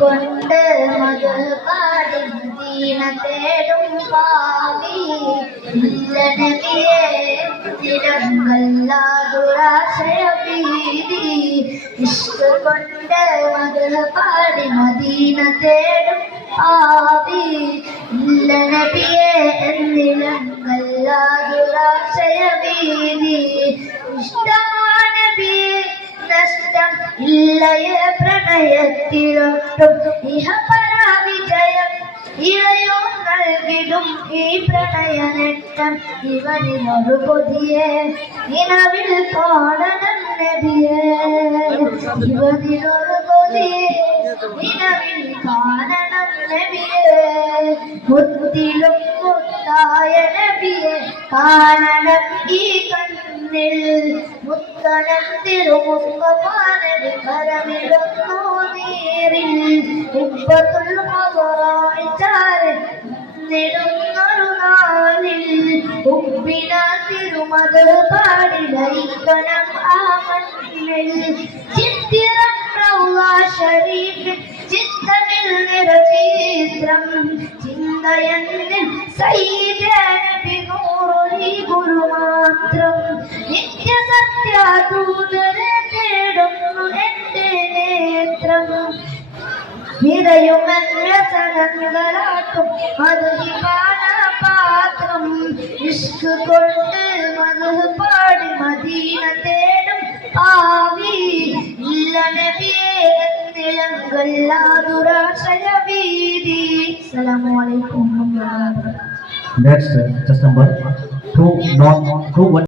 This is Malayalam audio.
കൊണ്ട് മധുപാടി മദീന തേടും പാവി നിരങ്ങല്ലാതുരാശയഭീതി കൊണ്ട് മധുപാടി മദീന തേടും പാവി ഇല്ല നബിയെ നിരങ്ങല്ലാതുരാശയഭീതി ഇഷ്ടമാനബിയെ നഷ്ടം ഇല്ലയ പ്രണയത്തിലൊട്ടും ഇഹപരാവിജയം ഇളയോ നൽകിടും ഈ പ്രണയനെട്ടം ഇവനിലൊരു കൊതിയെ നിലവിൽ കാണണം നബിയെ ഇവനിലൊരു കൊതിയെ നിലവിൽ കാണണം നബിയെ മുത്തിലും മുത്തായ നബിയെ കാണണം ഈ കണ്ണിൽ മുത്തനം തിരുമുഖമാനവി കരമിടുന്നു നീരിൽ ഉപ്പത്തുൽ മദറായിച്ചാരെ നെടുന്നൊരു നാളിൽ ഉപ്പിന തിരുമത് പാടി ലയിക്കണം ആ മണ്ണിൽ ചിത്തിരം റൗള ശരീഫ് ചിത്തമിൽ നിറചിത്രം ചിന്തയന്നിൽ സയ്യിദ നബി നൂറുൽ ഗുരുമാത്രം നിത്യ സത്യാദൂതരെ തേടുന്നു എന്റെ നേത്രം നിറയുമന്യസനങ്ങളാട്ടും മധുഹിപാന പാത്രം ഇഷ്ക് കൊണ്ട് മധു പാടി മദീന തേടും പാവി ഇല്ല നബിയെ നിലങ്കല്ലാതുരാശയഭീതി. അസ്സലാമു അലൈക്കും. Next, just number 2, not 2.